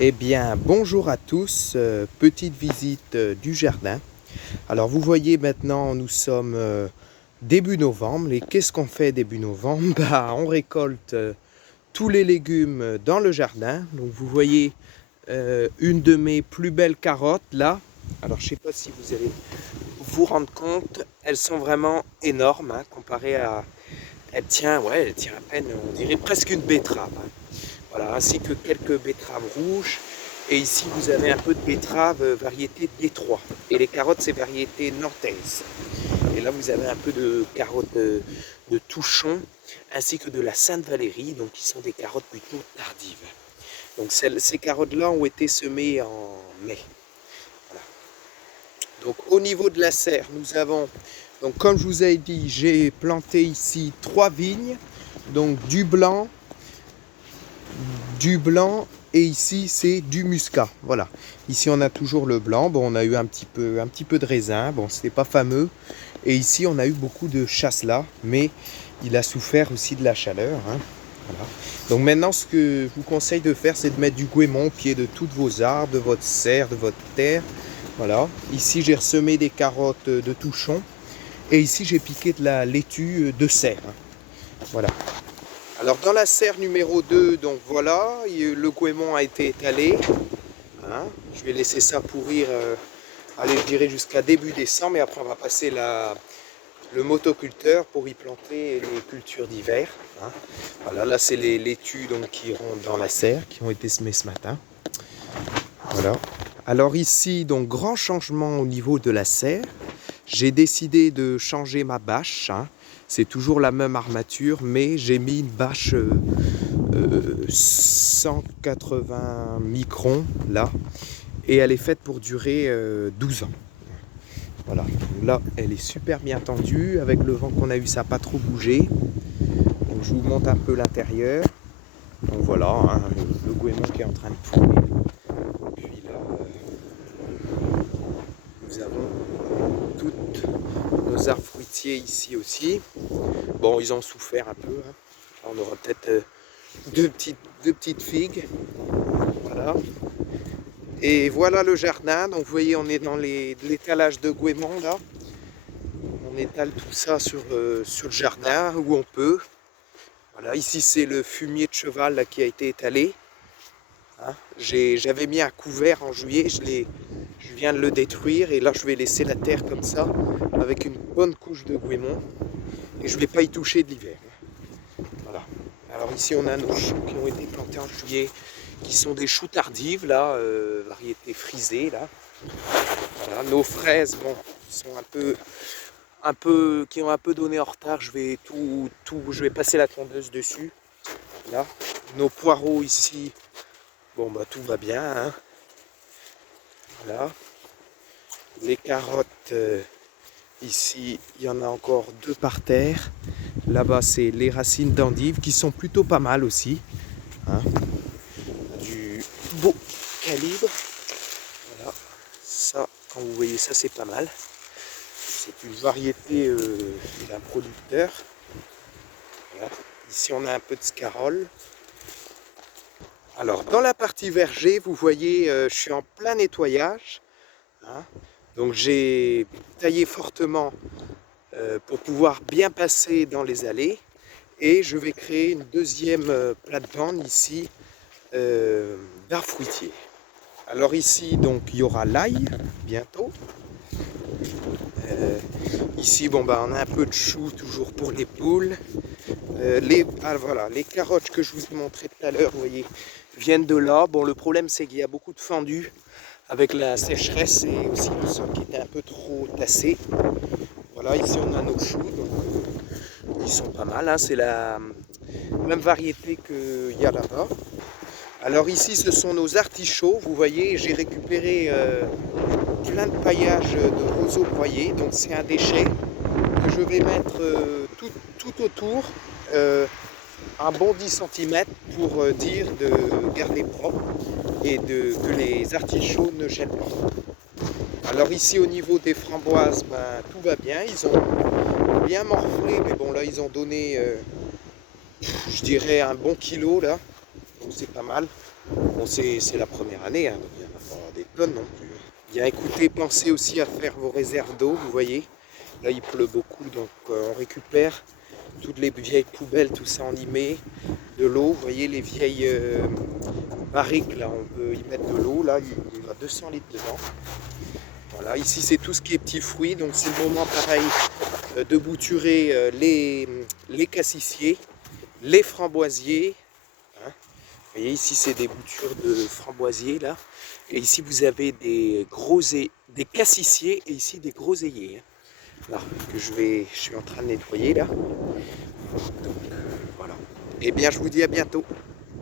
Eh bien, bonjour à tous, petite visite du jardin. Alors vous voyez maintenant, nous sommes début novembre et qu'est-ce qu'on fait début novembre? Bah, on récolte tous les légumes dans le jardin. Donc vous voyez une de mes plus belles carottes là. Alors je ne sais pas si vous allez vous rendre compte, elles sont vraiment énormes hein, comparées à... elle tient à peine, on dirait presque une betterave, hein. Voilà, ainsi que quelques betteraves rouges. Et ici, vous avez un peu de betterave variété Détroit. Et les carottes, c'est variété nantaise. Et là, vous avez un peu de carottes de Touchon, ainsi que de la Sainte-Valérie, donc qui sont des carottes plutôt tardives. Donc ces carottes-là ont été semées en mai. Voilà. Donc au niveau de la serre, nous avons, donc comme je vous ai dit, j'ai planté ici 3 vignes, donc du blanc et ici c'est du muscat. Voilà. Ici on a toujours le blanc. Bon, on a eu un petit peu de raisin. Bon, c'était pas fameux. Et ici on a eu beaucoup de chasselas, mais il a souffert aussi de la chaleur, hein. Voilà. Donc maintenant, ce que je vous conseille de faire, c'est de mettre du goémon au pied de toutes vos arbres, de votre serre, de votre terre. Voilà. Ici j'ai ressemé des carottes de Touchon. Et ici j'ai piqué de la laitue de serre, hein. Voilà. Alors dans la serre numéro 2, donc voilà, le goémon a été étalé, hein. Je vais laisser ça pourrir, allez, je dirais jusqu'à début décembre, et après on va passer le motoculteur pour y planter les cultures d'hiver, hein. Voilà, là c'est les laitues donc, qui rentrent dans la serre, qui ont été semées ce matin. Voilà. Alors ici, donc grand changement au niveau de la serre. J'ai décidé de changer ma bâche, hein. C'est toujours la même armature, mais j'ai mis une bâche 180 microns là, et elle est faite pour durer 12 ans. Voilà, donc là elle est super bien tendue, avec le vent qu'on a eu ça n'a pas trop bougé. Donc je vous montre un peu l'intérieur. Donc voilà, hein, le goémon qui est en train de pourrir. Puis là, nous avons toutes nos arbres fruitiers ici aussi. Bon, ils ont souffert un peu, hein. On aura peut-être deux petites figues. Voilà. Et voilà le jardin. Donc vous voyez, on est dans l'étalage de goémon là. On étale tout ça sur le jardin où on peut. Voilà, ici c'est le fumier de cheval là, qui a été étalé, hein. J'avais mis un couvert en juillet, je viens de le détruire et là je vais laisser la terre comme ça avec une bonne couche de goémon et je ne vais pas y toucher de l'hiver. Voilà. Alors ici on a nos choux qui ont été plantés en juillet, qui sont des choux tardives là, variété frisée là. Voilà. Nos fraises, bon, sont qui ont un peu donné en retard. Je vais passer la tondeuse dessus. Là, nos poireaux ici, bon bah tout va bien, hein. Voilà. Les carottes ici, il y en a encore 2 par terre. Là-bas, c'est les racines d'endive qui sont plutôt pas mal aussi, hein. Du beau calibre. Voilà. Ça, quand vous voyez ça, c'est pas mal. C'est une variété d'un producteur. Voilà. Ici, on a un peu de scarole. Alors, dans la partie verger, vous voyez, je suis en plein nettoyage, hein. Donc, j'ai taillé fortement pour pouvoir bien passer dans les allées. Et je vais créer une deuxième plate-bande ici d'arbres fruitiers. Alors ici, donc, il y aura l'ail bientôt. Ici, bon, bah, on a un peu de chou toujours pour les poules. Voilà, les carottes que je vous ai montrées tout à l'heure, vous voyez, viennent de là. Bon, le problème, c'est qu'il y a beaucoup de fendus avec la sécheresse et aussi le sol qui était un peu trop tassé. Voilà, ici, on a nos choux. Donc, ils sont pas mal, hein, c'est la même variété qu'il y a là-bas. Alors ici, ce sont nos artichauts. Vous voyez, j'ai récupéré plein de paillage de roseaux broyés. Donc c'est un déchet que je vais mettre tout autour, un bon 10 cm pour dire de garder propre et que les artichauts ne gênent pas. Alors ici au niveau des framboises, ben, tout va bien. Ils ont bien morflé, mais bon là ils ont donné, je dirais, un bon kilo là. Donc c'est pas mal. Bon, c'est la première année, hein, donc il n'y en a pas des tonnes non plus. Bien écoutez, pensez aussi à faire vos réserves d'eau, vous voyez. Là, il pleut beaucoup, donc on récupère toutes les vieilles poubelles, tout ça, on y met de l'eau. Vous voyez les vieilles barriques, là, on peut y mettre de l'eau. Là, il y a 200 litres dedans. Voilà, ici, c'est tout ce qui est petits fruits, donc c'est le moment, pareil, de bouturer les cassissiers, les framboisiers. Hein. Vous voyez, ici, c'est des boutures de framboisiers, là. Et ici, vous avez des des cassissiers et ici, des groseilliers. Hein. Là, que je suis en train de nettoyer, là. Donc, voilà. Eh bien, je vous dis à bientôt.